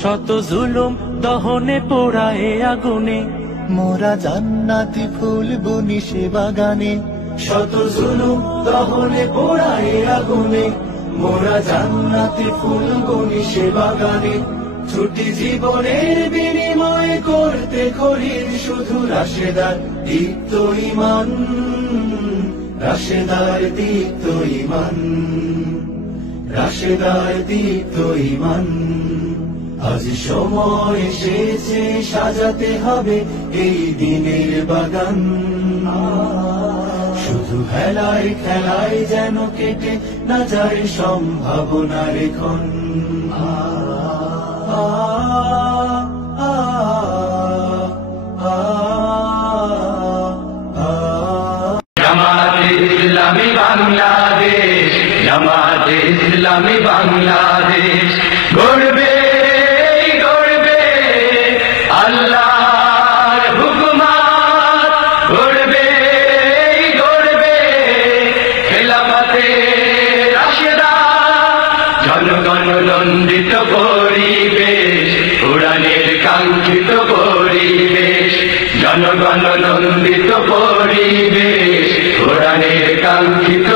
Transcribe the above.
শত জুলুম দহনে পোড়ায় আগুনে, মোরা জান্নাতি ফুল বুনি সে বাগানে। শত জুলুম দহনে পোড়ায় আগুনে, মোরা জান্নাতি ফুল বুনি সে বাগানে। ছুটি জীবনের বিনিময় করতে খরিদ শুধু রাশেদার দীপ্ত ঈমান, রাশেদার দীপ্ত ঈমান, রাশেদার দীপ্ত ঈমান। আজ সময় এসেছে সাজাতে হবে এই দিনের বাগান, শুধু হেলায় খেলায় যেন কেটে না যায় সম্ভাবনার ক্ষণ। জামাতে ইসলামী বাংলাদেশ, জামাতে ইসলামী বাংলাদেশ গড়বে গড়বে আল্লাহর হুকুমত, গড়বে গড়বে খেলাফতে রাশেদা। জনগণ নন্দিত পরিবেশ, কোরআনের কাঙ্ক্ষিত পরিবেশ। জনগণ নন্দিত পরিবেশ, কোরআনের কাঙ্ক্ষিত